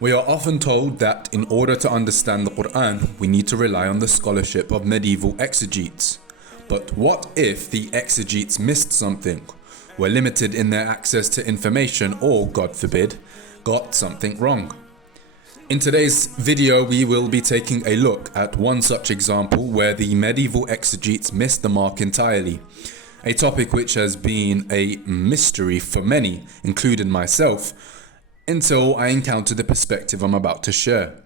We are often told that in order to understand the Qur'an, we need to rely on the scholarship of medieval exegetes. But what if the exegetes missed something, were limited in their access to information, or, God forbid, got something wrong? In today's video, we will be taking a look at one such example where the medieval exegetes missed the mark entirely. A topic which has been a mystery for many, including myself, until I encountered the perspective I'm about to share.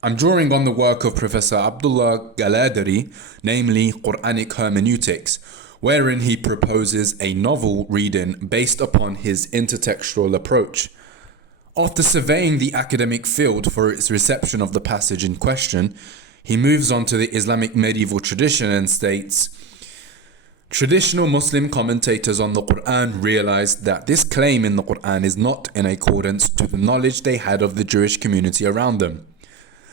I'm drawing on the work of Professor Abdulla Galadari, namely Quranic Hermenutics, wherein he proposes a novel reading based upon his intertextual approach. After surveying the academic field for its reception of the passage in question, he moves on to the Islamic medieval tradition and states, traditional Muslim commentators on the Qur'an realized that this claim in the Qur'an is not in accordance to the knowledge they had of the Jewish community around them.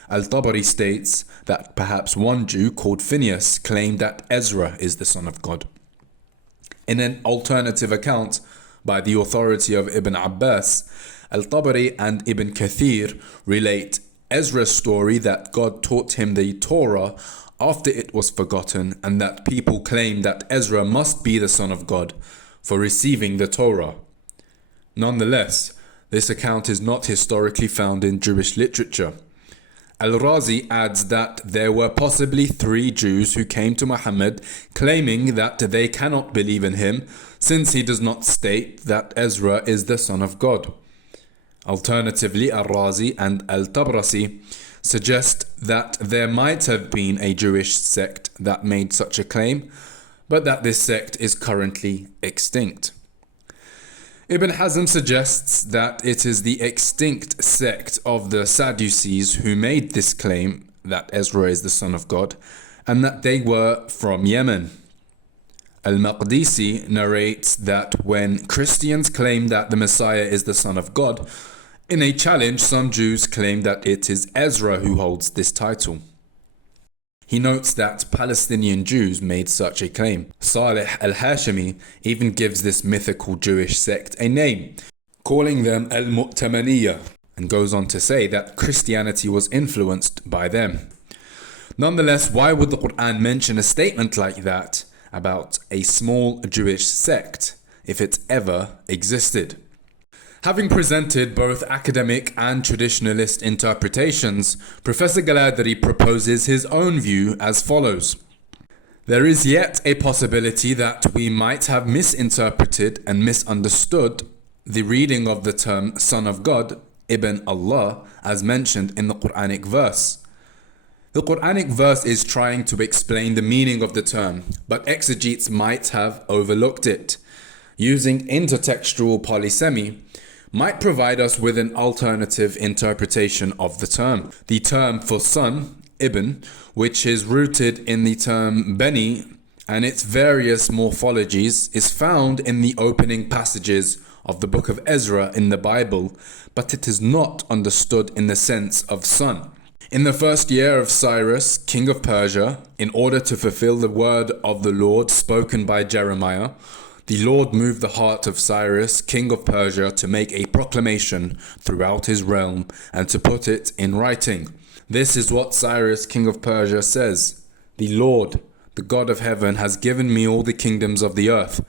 Al-Tabari states that perhaps one Jew called Phineas claimed that Ezra is the son of God. In an alternative account by the authority of Ibn Abbas, Al-Tabari and Ibn Kathir relate Ezra's story that God taught him the Torah after it was forgotten, and that people claim that Ezra must be the son of God for receiving the Torah. Nonetheless, this account is not historically found in Jewish literature. Al-Razi adds that there were possibly 3 Jews who came to Muhammad claiming that they cannot believe in him since he does not state that Ezra is the son of God. Alternatively, Al-Razi and Al-Tabrasi suggest that there might have been a Jewish sect that made such a claim, but that this sect is currently extinct. Ibn Hazm suggests that it is the extinct sect of the Sadducees who made this claim that Ezra is the son of God, and that they were from Yemen. Al-Maqdisi narrates that when Christians claim that the Messiah is the son of God, in a challenge, some Jews claim that it is Ezra who holds this title. He notes that Palestinian Jews made such a claim. Salih al-Hashimi even gives this mythical Jewish sect a name, calling them al-Mu'tamaniyya, and goes on to say that Christianity was influenced by them. Nonetheless, why would the Qur'an mention a statement like that about a small Jewish sect, if it ever existed? Having presented both academic and traditionalist interpretations, Professor Galadari proposes his own view as follows. There is yet a possibility that we might have misinterpreted and misunderstood the reading of the term Son of God, Ibn Allah, as mentioned in the Quranic verse. The Quranic verse is trying to explain the meaning of the term, but exegetes might have overlooked it. Using intertextual polysemy might provide us with an alternative interpretation of the term. The term for son, ibn, which is rooted in the term beni and its various morphologies, is found in the opening passages of the book of Ezra in the Bible, but it is not understood in the sense of son. In the first year of Cyrus, king of Persia, in order to fulfill the word of the Lord spoken by Jeremiah, the Lord moved the heart of Cyrus, king of Persia, to make a proclamation throughout his realm and to put it in writing. This is what Cyrus, king of Persia, says. The Lord, the God of heaven, has given me all the kingdoms of the earth,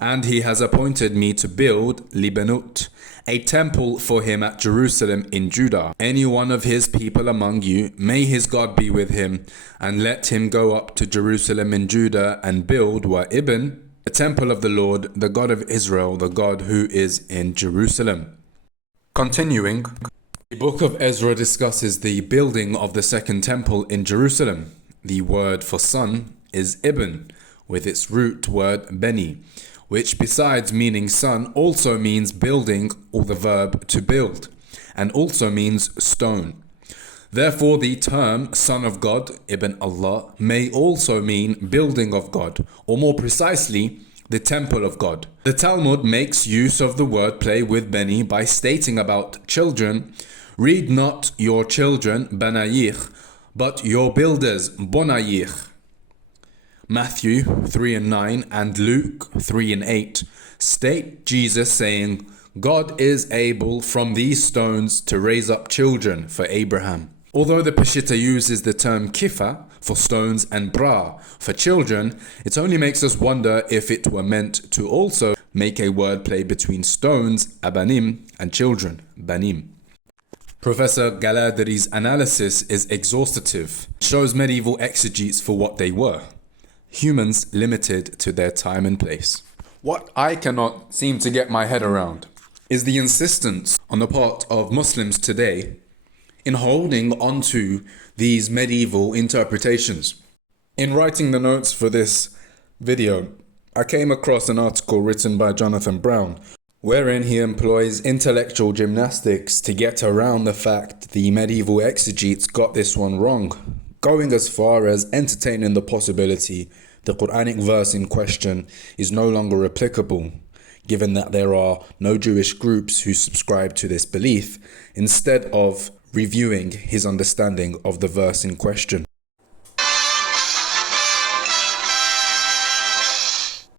and he has appointed me to build Libanut, a temple for him at Jerusalem in Judah. Any one of his people among you, may his God be with him, and let him go up to Jerusalem in Judah and build wa ibn, the temple of the Lord, the God of Israel, the God who is in Jerusalem. Continuing, the book of Ezra discusses the building of the second temple in Jerusalem. The word for son is ibn, with its root word beni, which besides meaning son also means building, or the verb to build, and also means stone. Therefore, the term Son of God, Ibn Allah, may also mean building of God, or more precisely, the temple of God. The Talmud makes use of the wordplay with Beni by stating about children, read not your children, Banayich, but your builders, Bonayich. Matthew 3:9 and Luke 3:8 state Jesus saying, God is able from these stones to raise up children for Abraham. Although the Peshitta uses the term kifa for stones and bra for children, it only makes us wonder if it were meant to also make a wordplay between stones, abanim, and children, banim. Professor Galadari's analysis is exhaustive, shows medieval exegetes for what they were, humans limited to their time and place. What I cannot seem to get my head around is the insistence on the part of Muslims today in holding onto these medieval interpretations. In writing the notes for this video, I came across an article written by Jonathan Brown, wherein he employs intellectual gymnastics to get around the fact the medieval exegetes got this one wrong, going as far as entertaining the possibility the Quranic verse in question is no longer applicable, given that there are no Jewish groups who subscribe to this belief, instead of reviewing his understanding of the verse in question.